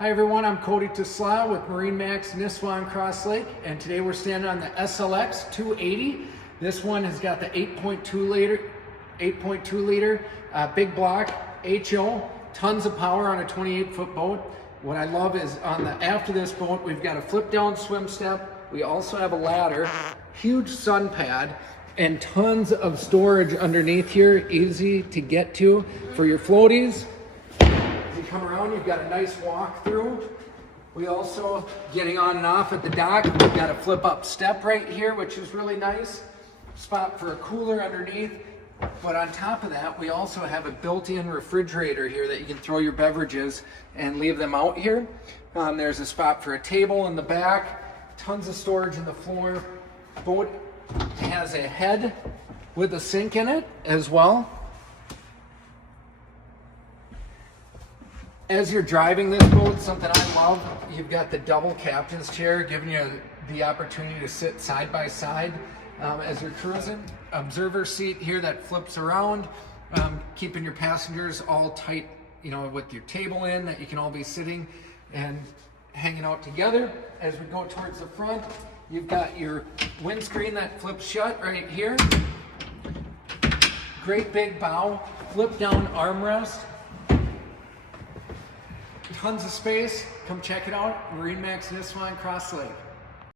Hi everyone, I'm Cody Tesla with MarineMax Nisswa on Cross Lake, and today we're standing on the SLX 280. This one has got the 8.2 liter big block HO, tons of power on a 28-foot boat. What I love is after this boat, we've got a flip down swim step. We also have a ladder, huge sun pad, and tons of storage underneath here, easy to get to for your floaties. As you come around, you've got a nice walk through. We also, getting on and off at the dock, we've got a flip up step right here, which is really nice. Spot for a cooler underneath. But on top of that, we also have a built-in refrigerator here that you can throw your beverages and leave them out here. There's a spot for a table in the back, tons of storage in the floor. Boat has a head with a sink in it as well. As you're driving this boat, something I love, you've got the double captain's chair, giving you the opportunity to sit side by side as you're cruising. Observer seat here that flips around, keeping your passengers all tight, with your table in, that you can all be sitting and hanging out together. As we go towards the front, you've got your windscreen that flips shut right here. Great big bow, flip down armrest. Tons of space. Come check it out. MarineMax Nisswa on Cross Lake.